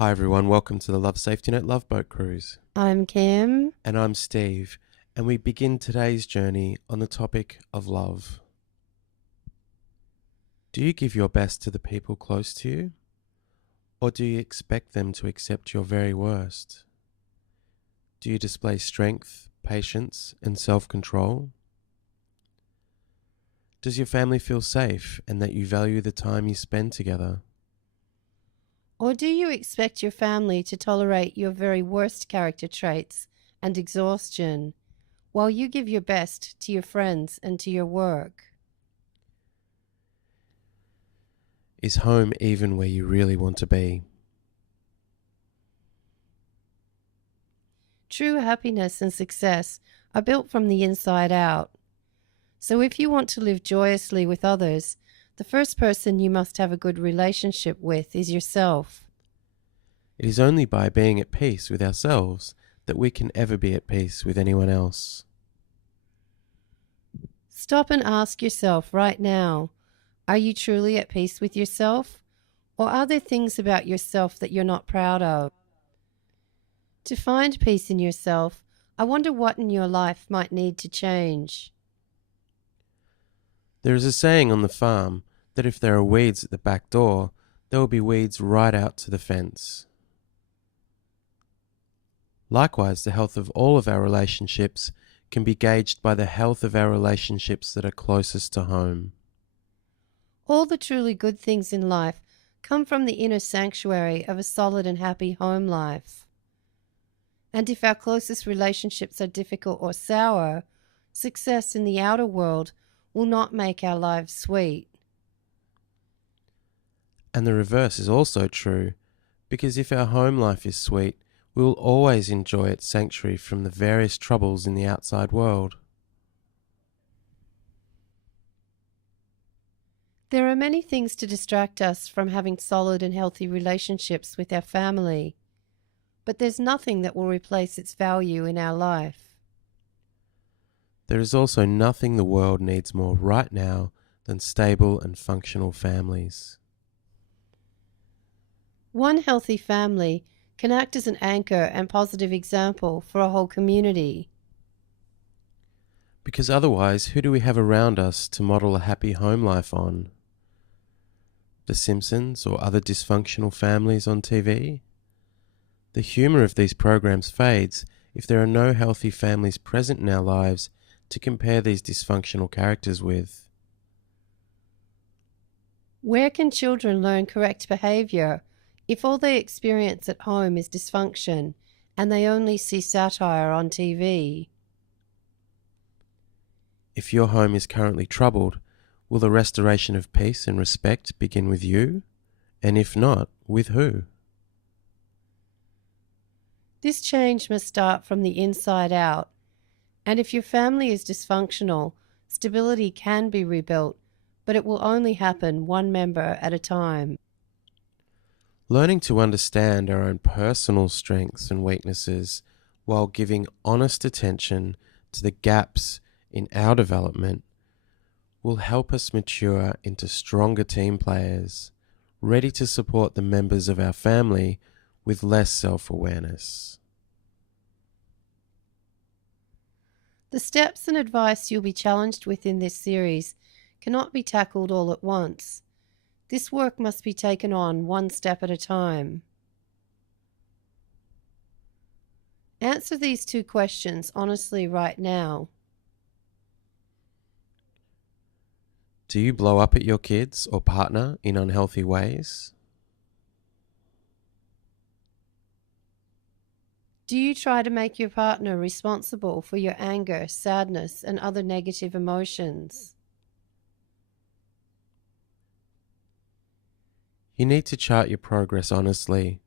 Hi everyone, welcome to the Love Safety Net Love Boat Cruise. I'm Kim. And I'm Steve, and we begin today's journey on the topic of love. Do you give your best to the people close to you? Or do you expect them to accept your very worst? Do you display strength, patience, and self-control? Does your family feel safe and that you value the time you spend together? Or do you expect your family to tolerate your very worst character traits and exhaustion while you give your best to your friends and to your work? Is home even where you really want to be? True happiness and success are built from the inside out. So if you want to live joyously with others, the first person you must have a good relationship with is yourself. It is only by being at peace with ourselves that we can ever be at peace with anyone else. Stop and ask yourself right now, are you truly at peace with yourself? Or are there things about yourself that you're not proud of? To find peace in yourself, I wonder what in your life might need to change. There is a saying on the farm that if there are weeds at the back door, there will be weeds right out to the fence. Likewise, the health of all of our relationships can be gauged by the health of our relationships that are closest to home. All the truly good things in life come from the inner sanctuary of a solid and happy home life. And if our closest relationships are difficult or sour, success in the outer world will not make our lives sweet. And the reverse is also true, because if our home life is sweet, we will always enjoy its sanctuary from the various troubles in the outside world. There are many things to distract us from having solid and healthy relationships with our family, but there's nothing that will replace its value in our life. There is also nothing the world needs more right now than stable and functional families. One healthy family can act as an anchor and positive example for a whole community. Because otherwise, who do we have around us to model a happy home life on? The Simpsons or other dysfunctional families on TV? The humour of these programs fades if there are no healthy families present in our lives to compare these dysfunctional characters with. Where can children learn correct behavior if all they experience at home is dysfunction and they only see satire on TV? If your home is currently troubled, will the restoration of peace and respect begin with you? And if not, with who? This change must start from the inside out. And if your family is dysfunctional, stability can be rebuilt, but it will only happen one member at a time. Learning to understand our own personal strengths and weaknesses while giving honest attention to the gaps in our development will help us mature into stronger team players, ready to support the members of our family with less self-awareness. The steps and advice you'll be challenged with in this series cannot be tackled all at once. This work must be taken on one step at a time. Answer these two questions honestly right now. Do you blow up at your kids or partner in unhealthy ways? Do you try to make your partner responsible for your anger, sadness, and other negative emotions? You need to chart your progress honestly.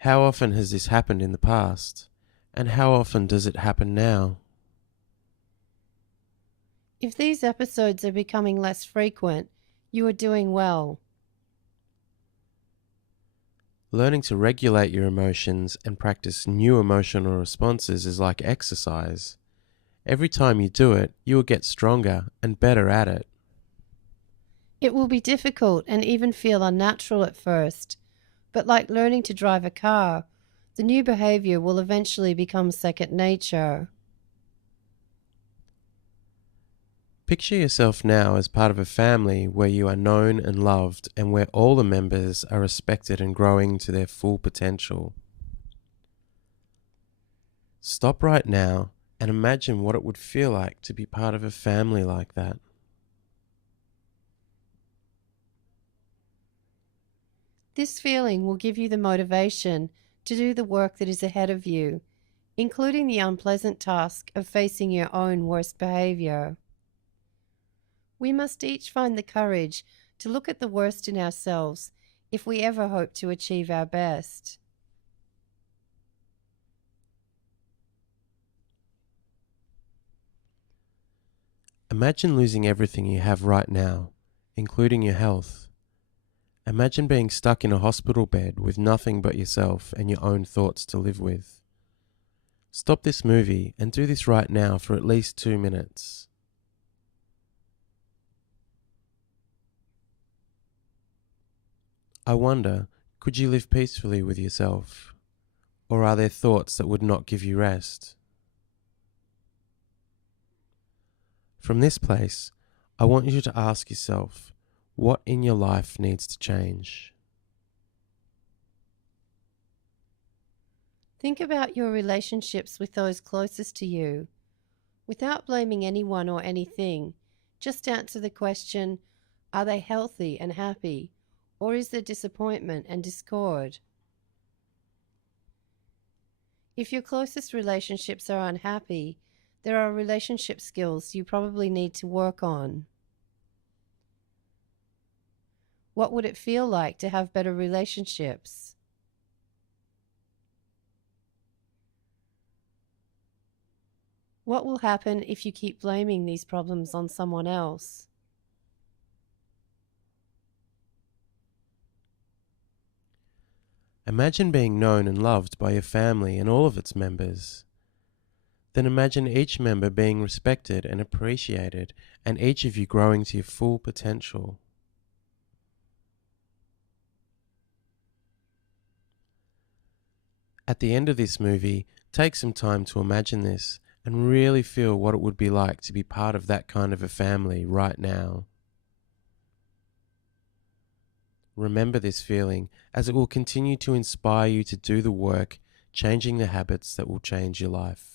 How often has this happened in the past? And how often does it happen now? If these episodes are becoming less frequent, you are doing well. Learning to regulate your emotions and practice new emotional responses is like exercise. Every time you do it, you will get stronger and better at it. It will be difficult and even feel unnatural at first, But like learning to drive a car, the new behavior will eventually become second nature. Picture yourself now as part of a family where you are known and loved and where all the members are respected and growing to their full potential. Stop right now and imagine what it would feel like to be part of a family like that. This feeling will give you the motivation to do the work that is ahead of you, including the unpleasant task of facing your own worst behavior. We must each find the courage to look at the worst in ourselves if we ever hope to achieve our best. Imagine losing everything you have right now, including your health. Imagine being stuck in a hospital bed with nothing but yourself and your own thoughts to live with. Stop this movie and do this right now for at least 2 minutes. I wonder, could you live peacefully with yourself? Or are there thoughts that would not give you rest? From this place, I want you to ask yourself, what in your life needs to change? Think about your relationships with those closest to you. Without blaming anyone or anything, just answer the question, are they healthy and happy, or is there disappointment and discord? If your closest relationships are unhappy, there are relationship skills you probably need to work on. What would it feel like to have better relationships? What will happen if you keep blaming these problems on someone else? Imagine being known and loved by your family and all of its members. Then imagine each member being respected and appreciated, and each of you growing to your full potential. At the end of this movie, take some time to imagine this and really feel what it would be like to be part of that kind of a family right now. Remember this feeling, as it will continue to inspire you to do the work, changing the habits that will change your life.